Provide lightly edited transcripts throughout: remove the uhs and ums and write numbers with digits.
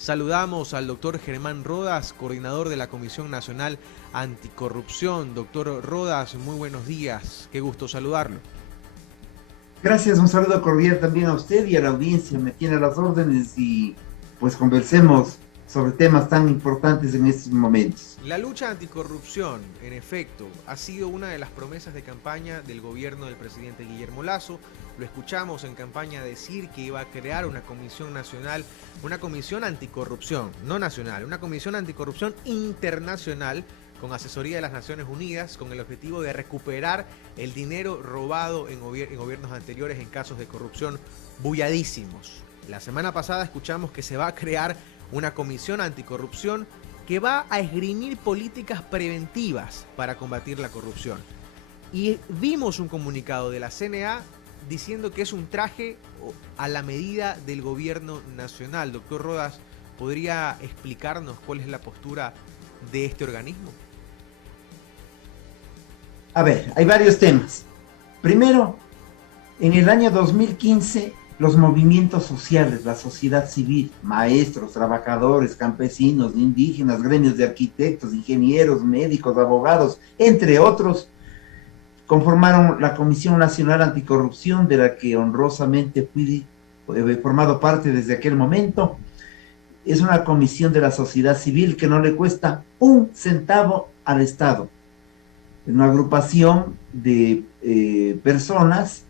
Saludamos al doctor Germán Rodas, coordinador de la Comisión Nacional Anticorrupción. Doctor Rodas, muy buenos días, qué gusto saludarlo. Gracias, un saludo cordial también a usted y a la audiencia. Me tiene a las órdenes y pues conversemos sobre temas tan importantes en estos momentos. La lucha anticorrupción, en efecto, ha sido una de las promesas de campaña del gobierno del presidente Guillermo Lasso. Lo escuchamos en campaña decir que iba a crear una comisión nacional, una comisión anticorrupción, no nacional, una comisión anticorrupción internacional con asesoría de las Naciones Unidas, con el objetivo de recuperar el dinero robado en gobiernos anteriores en casos de corrupción bulladísimos. La semana pasada escuchamos que se va a crear una comisión anticorrupción que va a esgrimir políticas preventivas para combatir la corrupción. Y vimos un comunicado de la CNA diciendo que es un traje a la medida del gobierno nacional. Doctor Rodas, ¿podría explicarnos cuál es la postura de este organismo? A ver, hay varios temas. Primero, en el año 2015, los movimientos sociales, la sociedad civil, maestros, trabajadores, campesinos, indígenas, gremios de arquitectos, ingenieros, médicos, abogados, entre otros, conformaron la Comisión Nacional Anticorrupción, de la que honrosamente fui formado parte desde aquel momento. Es una comisión de la sociedad civil que no le cuesta un centavo al Estado. Es una agrupación de personas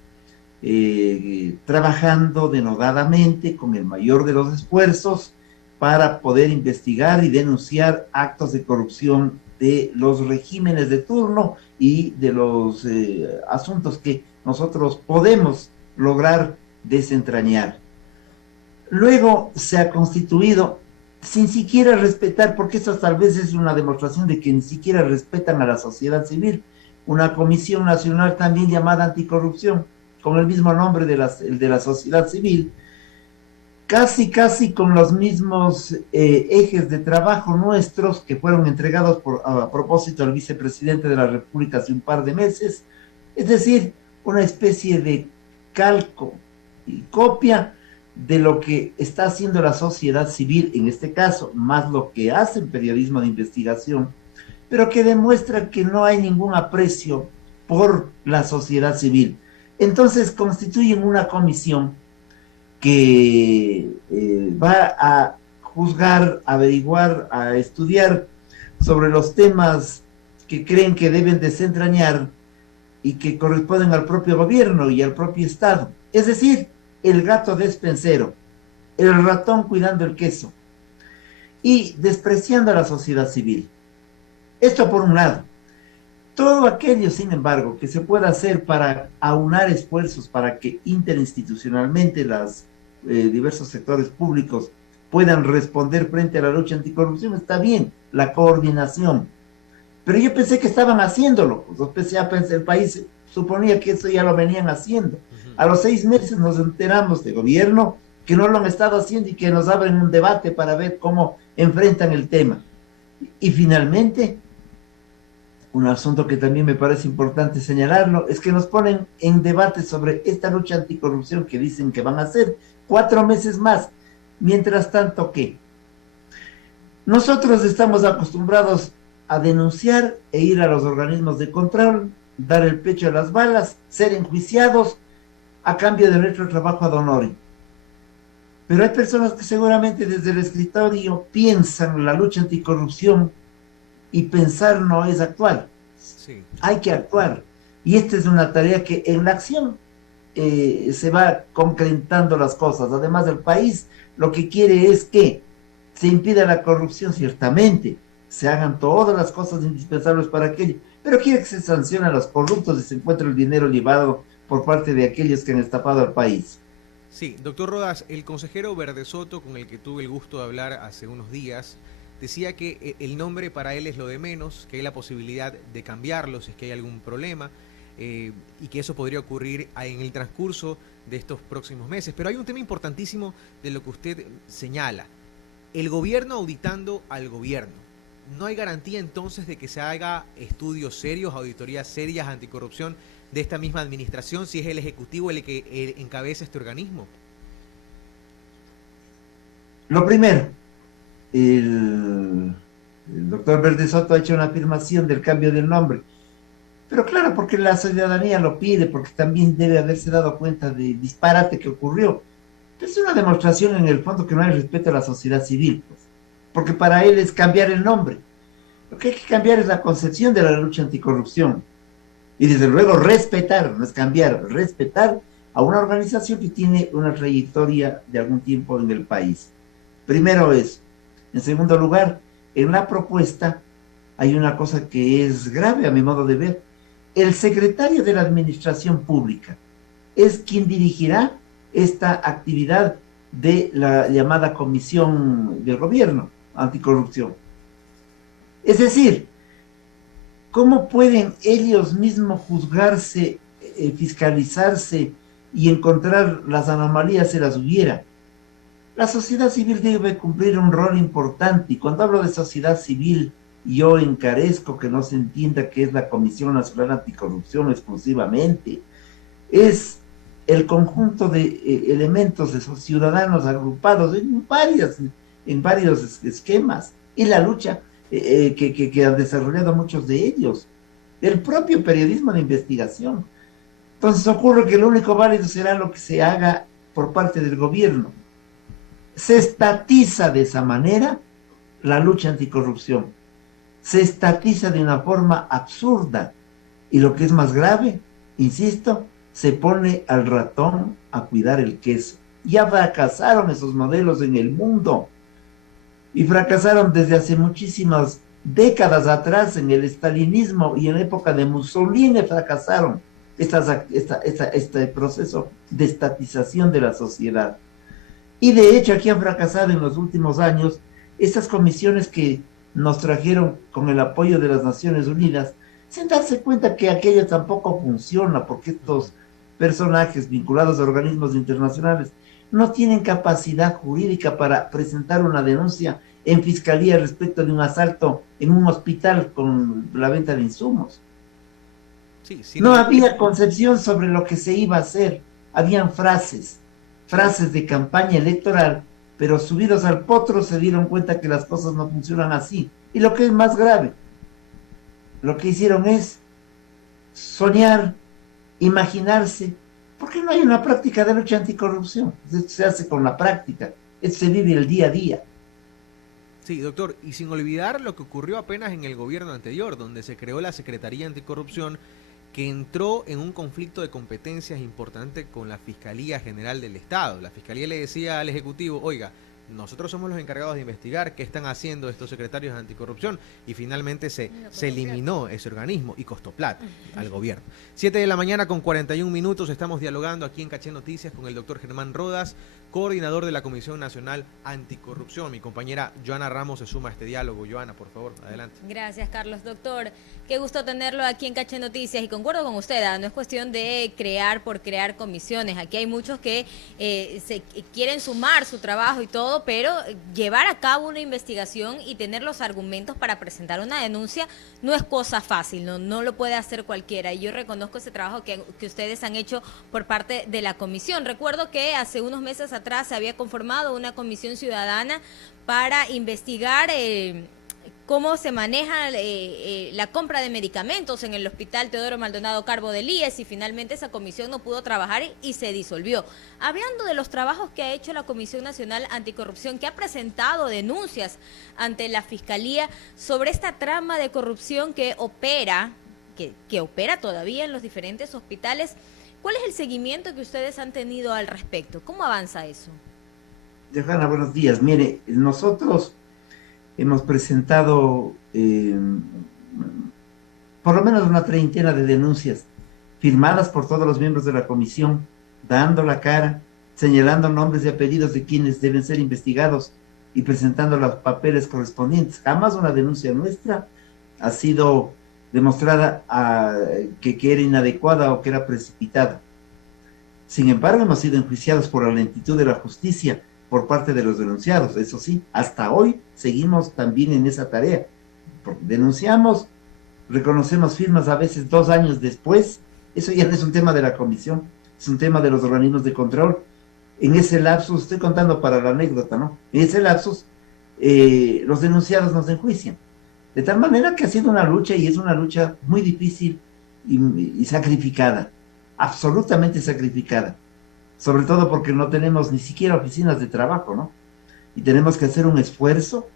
trabajando denodadamente con el mayor de los esfuerzos para poder investigar y denunciar actos de corrupción de los regímenes de turno y de los asuntos que nosotros podemos lograr desentrañar. Luego se ha constituido sin siquiera respetar, porque eso tal vez es una demostración de que ni siquiera respetan a la sociedad civil, una comisión nacional también llamada anticorrupción, con el mismo nombre de la sociedad civil, casi con los mismos ejes de trabajo nuestros que fueron entregados a propósito al vicepresidente de la República hace un par de meses, es decir, una especie de calco y copia de lo que está haciendo la sociedad civil, en este caso, más lo que hace el periodismo de investigación, pero que demuestra que no hay ningún aprecio por la sociedad civil. Entonces constituyen una comisión que va a juzgar, averiguar, a estudiar sobre los temas que creen que deben desentrañar y que corresponden al propio gobierno y al propio Estado. Es decir, el gato despensero, el ratón cuidando el queso y despreciando a la sociedad civil. Esto por un lado. Todo aquello, sin embargo, que se pueda hacer para aunar esfuerzos para que interinstitucionalmente los diversos sectores públicos puedan responder frente a la lucha anticorrupción, está bien, la coordinación. Pero yo pensé que estaban haciéndolo, pues el país suponía que eso ya lo venían haciendo. A los 6 meses nos enteramos de gobierno que no lo han estado haciendo y que nos abren un debate para ver cómo enfrentan el tema. Y finalmente, un asunto que también me parece importante señalarlo, es que nos ponen en debate sobre esta lucha anticorrupción que dicen que van a hacer 4 meses más. Mientras tanto, ¿qué? Nosotros estamos acostumbrados a denunciar e ir a los organismos de control, dar el pecho a las balas, ser enjuiciados a cambio de nuestro trabajo ad honorem. Pero hay personas que seguramente desde el escritorio piensan la lucha anticorrupción y pensar no es actuar. Sí. Hay que actuar. Y esta es una tarea que en la acción se va concretando las cosas. Además, el país lo que quiere es que se impida la corrupción, ciertamente, se hagan todas las cosas indispensables para aquello, pero quiere que se sancionen a los corruptos y se encuentre el dinero llevado por parte de aquellos que han estafado al país. Sí, doctor Rodas, el consejero Verde Soto, con el que tuve el gusto de hablar hace unos días, decía que el nombre para él es lo de menos, que hay la posibilidad de cambiarlo si es que hay algún problema, y que eso podría ocurrir en el transcurso de estos próximos meses. Pero hay un tema importantísimo de lo que usted señala. El gobierno auditando al gobierno. ¿No hay garantía entonces de que se haga estudios serios, auditorías serias anticorrupción de esta misma administración si es el Ejecutivo el que encabeza este organismo? Lo primero, el doctor Verde Soto ha hecho una afirmación del cambio del nombre. Pero claro, porque la ciudadanía lo pide, porque también debe haberse dado cuenta del disparate que ocurrió. Es una demostración en el fondo que no hay respeto a la sociedad civil, pues, porque para él es cambiar el nombre. Lo que hay que cambiar es la concepción de la lucha anticorrupción. Y desde luego respetar, no es cambiar, respetar a una organización que tiene una trayectoria de algún tiempo en el país. Primero eso. En segundo lugar, en la propuesta hay una cosa que es grave a mi modo de ver. El secretario de la Administración Pública es quien dirigirá esta actividad de la llamada Comisión del Gobierno Anticorrupción. Es decir, ¿cómo pueden ellos mismos juzgarse, fiscalizarse y encontrar las anomalías si las hubiera? La sociedad civil debe cumplir un rol importante, y cuando hablo de sociedad civil, yo encarezco que no se entienda que es la Comisión Nacional Anticorrupción exclusivamente. Es el conjunto de elementos de esos ciudadanos agrupados en varios esquemas, y la lucha que han desarrollado muchos de ellos, el propio periodismo de investigación. Entonces ocurre que lo único válido será lo que se haga por parte del gobierno. Se estatiza de esa manera la lucha anticorrupción, se estatiza de una forma absurda, y lo que es más grave, insisto, se pone al ratón a cuidar el queso. Ya fracasaron esos modelos en el mundo, y fracasaron desde hace muchísimas décadas atrás. En el estalinismo y en la época de Mussolini fracasaron este proceso de estatización de la sociedad. Y de hecho aquí han fracasado en los últimos años estas comisiones que nos trajeron con el apoyo de las Naciones Unidas, sin darse cuenta que aquello tampoco funciona, porque estos personajes vinculados a organismos internacionales no tienen capacidad jurídica para presentar una denuncia en fiscalía respecto de un asalto en un hospital con la venta de insumos. Sí, no había concepción sobre lo que se iba a hacer. Habían frases de campaña electoral, pero subidos al potro se dieron cuenta que las cosas no funcionan así. Y lo que es más grave, lo que hicieron es soñar, imaginarse, porque no hay una práctica de lucha anticorrupción. Esto se hace con la práctica, esto se vive el día a día. Sí, doctor, y sin olvidar lo que ocurrió apenas en el gobierno anterior, donde se creó la Secretaría Anticorrupción, que entró en un conflicto de competencias importante con la Fiscalía General del Estado. La Fiscalía le decía al Ejecutivo, oiga, nosotros somos los encargados de investigar qué están haciendo estos secretarios de anticorrupción, y finalmente se eliminó ese organismo y costó plata al gobierno. 7 de la mañana con 41 minutos, estamos dialogando aquí en Caché Noticias con el doctor Germán Rodas, coordinador de la Comisión Nacional Anticorrupción. Mi compañera Joana Ramos se suma a este diálogo. Joana, por favor, adelante. Gracias, Carlos. Doctor, qué gusto tenerlo aquí en Caché Noticias, y concuerdo con usted, no es cuestión de crear por crear comisiones. Aquí hay muchos que se quieren sumar su trabajo y todo, pero llevar a cabo una investigación y tener los argumentos para presentar una denuncia no es cosa fácil, no lo puede hacer cualquiera, y yo reconozco ese trabajo que ustedes han hecho por parte de la comisión. Recuerdo que hace unos meses atrás se había conformado una comisión ciudadana para investigar cómo se maneja la compra de medicamentos en el Hospital Teodoro Maldonado Carbo del IES, y finalmente esa comisión no pudo trabajar y se disolvió. Hablando de los trabajos que ha hecho la Comisión Nacional Anticorrupción, que ha presentado denuncias ante la Fiscalía sobre esta trama de corrupción que opera todavía en los diferentes hospitales, ¿cuál es el seguimiento que ustedes han tenido al respecto? ¿Cómo avanza eso? Johanna, buenos días. Mire, nosotros hemos presentado por lo menos una treintena de denuncias firmadas por todos los miembros de la comisión, dando la cara, señalando nombres y apellidos de quienes deben ser investigados y presentando los papeles correspondientes. Jamás una denuncia nuestra ha sido demostrada que era inadecuada o que era precipitada. Sin embargo, hemos sido enjuiciados por la lentitud de la justicia por parte de los denunciados. Eso sí, hasta hoy seguimos también en esa tarea. Denunciamos, reconocemos firmas a veces 2 años después. Eso ya no es un tema de la comisión, es un tema de los organismos de control. En ese lapsus, estoy contando para la anécdota, ¿no? En ese lapsus los denunciados nos enjuician. De tal manera que ha sido una lucha, y es una lucha muy difícil y sacrificada, absolutamente sacrificada, sobre todo porque no tenemos ni siquiera oficinas de trabajo, ¿no? Y tenemos que hacer un esfuerzo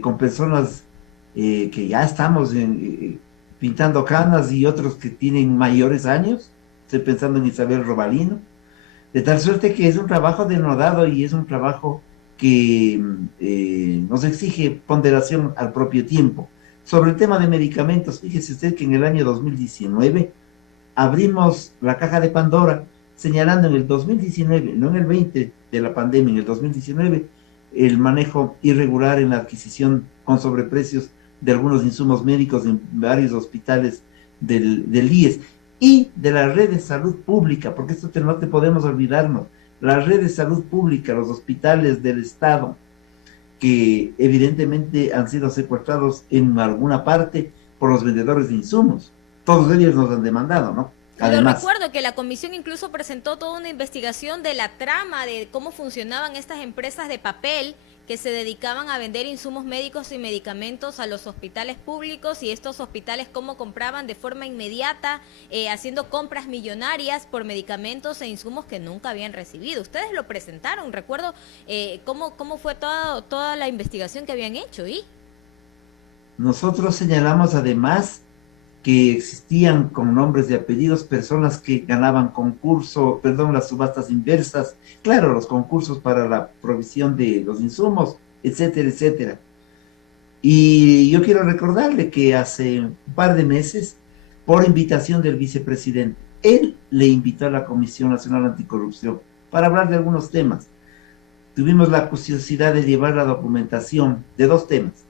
con personas que ya estamos pintando canas y otros que tienen mayores años. Estoy pensando en Isabel Robalino, de tal suerte que es un trabajo denodado y es un trabajo que nos exige ponderación al propio tiempo. Sobre el tema de medicamentos, fíjese usted que en el año 2019 abrimos la caja de Pandora señalando en el 2019, no en el 20 de la pandemia, en el 2019, el manejo irregular en la adquisición con sobreprecios de algunos insumos médicos en varios hospitales del IES y de la red de salud pública, porque esto no te podemos olvidarnos, la red de salud pública, los hospitales del Estado, que evidentemente han sido secuestrados en alguna parte por los vendedores de insumos. Todos ellos nos han demandado, ¿no? Además, yo recuerdo que la comisión incluso presentó toda una investigación de la trama de cómo funcionaban estas empresas de papel que se dedicaban a vender insumos médicos y medicamentos a los hospitales públicos, y estos hospitales cómo compraban de forma inmediata, haciendo compras millonarias por medicamentos e insumos que nunca habían recibido. Ustedes lo presentaron, recuerdo cómo fue toda la investigación que habían hecho. ¿Y? Nosotros señalamos además que existían con nombres y apellidos personas que ganaban las subastas inversas, claro, los concursos para la provisión de los insumos, etcétera, etcétera. Y yo quiero recordarle que hace un par de meses, por invitación del vicepresidente, él le invitó a la Comisión Nacional Anticorrupción para hablar de algunos temas. Tuvimos la curiosidad de llevar la documentación de dos temas.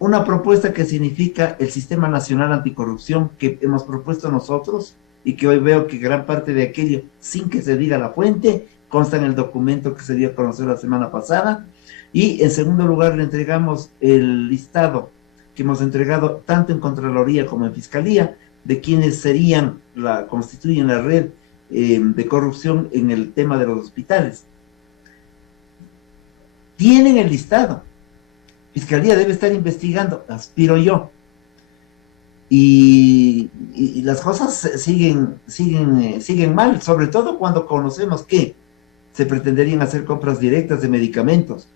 Una propuesta que significa el Sistema Nacional Anticorrupción que hemos propuesto nosotros y que hoy veo que gran parte de aquello, sin que se diga la fuente, consta en el documento que se dio a conocer la semana pasada. Y en segundo lugar le entregamos el listado que hemos entregado tanto en Contraloría como en Fiscalía de quienes constituyen la red de corrupción en el tema de los hospitales. Tienen el listado. Fiscalía debe estar investigando, aspiro yo. Y las cosas siguen mal, sobre todo cuando conocemos que se pretenderían hacer compras directas de medicamentos.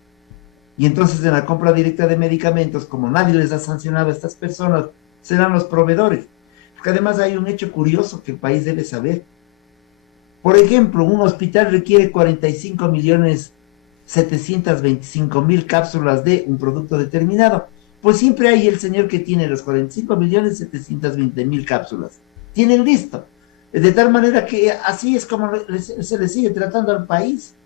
Y entonces en la compra directa de medicamentos, como nadie les ha sancionado a estas personas, serán los proveedores. Porque además hay un hecho curioso que el país debe saber. Por ejemplo, un hospital requiere 45.725.000 cápsulas de un producto determinado. Pues siempre hay el señor que tiene los 45.720.000 cápsulas. Tienen listo. De tal manera que así es como se le sigue tratando al país.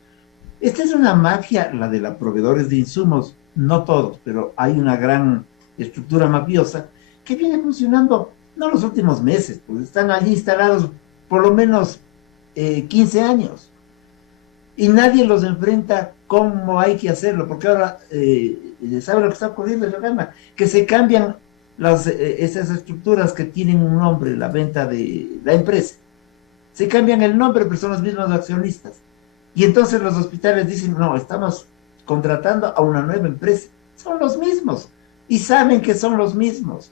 Esta es una mafia, la de los proveedores de insumos, no todos, pero hay una gran estructura mafiosa que viene funcionando, no los últimos meses, pues están allí instalados por lo menos 15 años. Y nadie los enfrenta cómo hay que hacerlo, porque ahora, ¿sabe lo que está ocurriendo, Johanna? Que se cambian esas estructuras que tienen un nombre, la venta de la empresa. Se cambian el nombre, pero son los mismos accionistas. Y entonces los hospitales dicen, no, estamos contratando a una nueva empresa. Son los mismos. Y saben que son los mismos.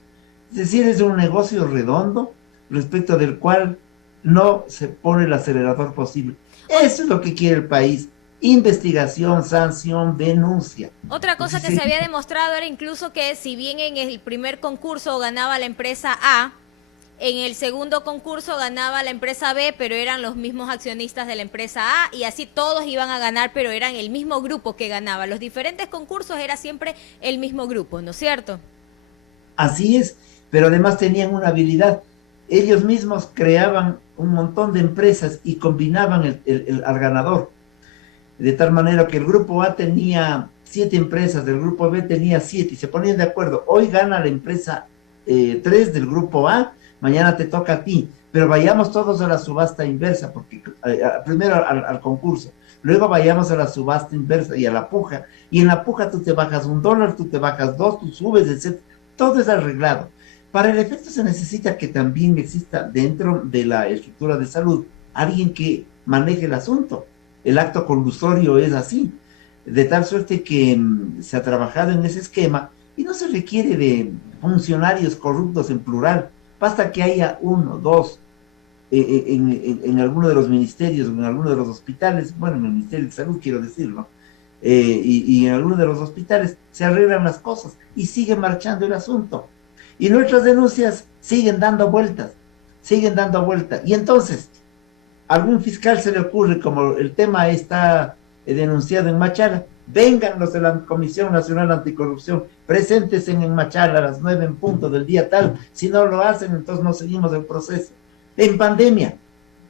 Es decir, es un negocio redondo respecto del cual no se pone el acelerador posible. Eso es lo que quiere el país. Investigación, sanción, denuncia. Otra cosa que se había demostrado era incluso que si bien en el primer concurso ganaba la empresa A, en el segundo concurso ganaba la empresa B, pero eran los mismos accionistas de la empresa A, y así todos iban a ganar, pero eran el mismo grupo que ganaba. Los diferentes concursos era siempre el mismo grupo, ¿no es cierto? Así es, pero además tenían una habilidad. Ellos mismos creaban un montón de empresas y combinaban al ganador. De tal manera que el grupo A tenía 7 empresas, el grupo B tenía 7, y se ponían de acuerdo. Hoy gana la empresa 3 del grupo A, mañana te toca a ti, pero vayamos todos a la subasta inversa, porque primero al concurso, luego vayamos a la subasta inversa y a la puja, y en la puja tú te bajas $1, tú te bajas 2, tú subes, etc. Todo es arreglado. Para el efecto se necesita que también exista dentro de la estructura de salud alguien que maneje el asunto. El acto colusorio es así. de tal suerte que se ha trabajado en ese esquema y no se requiere de funcionarios corruptos en plural, basta que haya uno, dos, en alguno de los ministerios, en alguno de los hospitales, bueno, en el Ministerio de Salud quiero decirlo, y en alguno de los hospitales se arreglan las cosas y sigue marchando el asunto. Y nuestras denuncias siguen dando vueltas, y entonces algún fiscal se le ocurre, como el tema está denunciado en Machala, vengan los de la Comisión Nacional Anticorrupción, preséntense en Machala a las 9 en punto del día tal. Si no lo hacen, entonces no seguimos el proceso. En pandemia,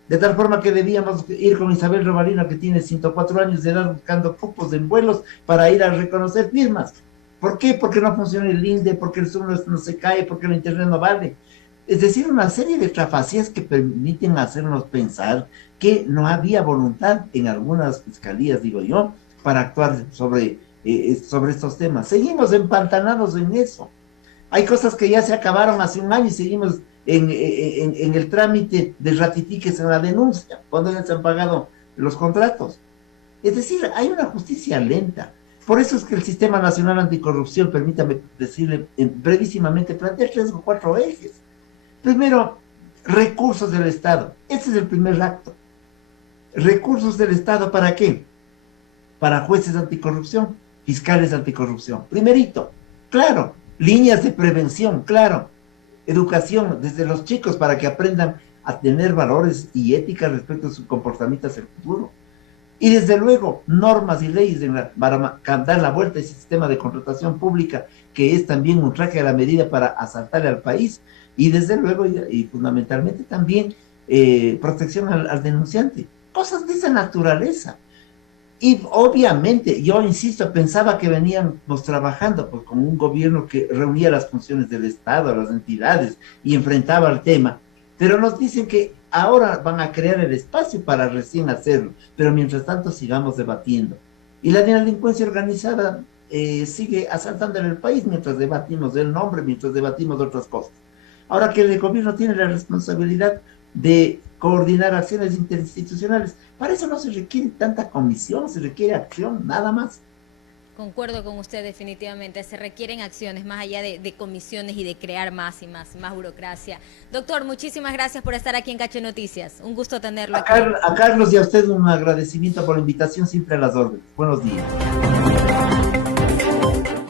de tal forma que debíamos ir con Isabel Robalino, que tiene 104 años de edad, buscando cupos en vuelos para ir a reconocer firmas. ¿Por qué? Porque no funciona el INDE, porque el Zoom no se cae, porque el internet no vale. Es decir, una serie de trafacías que permiten hacernos pensar que no había voluntad en algunas fiscalías, digo yo, para actuar sobre estos temas. Seguimos empantanados en eso. Hay cosas que ya se acabaron hace un año y seguimos en el trámite de ratifíquese en la denuncia, cuando ya se han pagado los contratos. Es decir, hay una justicia lenta. Por eso es que el Sistema Nacional Anticorrupción, permítame decirle brevísimamente, plantea 3 o 4 ejes. Primero, recursos del Estado. Ese es el primer acto. Recursos del Estado, ¿para qué? Para jueces anticorrupción, fiscales anticorrupción. Primerito, claro, líneas de prevención, claro, educación desde los chicos para que aprendan a tener valores y ética respecto a su comportamiento hacia el futuro. Y desde luego, normas y leyes para dar la vuelta a ese sistema de contratación pública, que es también un traje a la medida para asaltarle al país. Y desde luego, y fundamentalmente también, protección al denunciante. Cosas de esa naturaleza. Y obviamente, yo insisto, pensaba que veníamos trabajando pues, con un gobierno que reunía las funciones del Estado, las entidades, y enfrentaba el tema. Pero nos dicen que ahora van a crear el espacio para recién hacerlo. Pero mientras tanto sigamos debatiendo. Y la delincuencia organizada sigue asaltando en el país mientras debatimos el nombre, mientras debatimos otras cosas. Ahora que el gobierno tiene la responsabilidad de coordinar acciones interinstitucionales, para eso no se requiere tanta comisión, se requiere acción, nada más. Concuerdo con usted definitivamente, se requieren acciones más allá de comisiones y de crear más y más burocracia. Doctor, muchísimas gracias por estar aquí en Cacho Noticias, un gusto tenerlo aquí. A Carlos y a usted un agradecimiento por la invitación, siempre a las órdenes. Buenos días.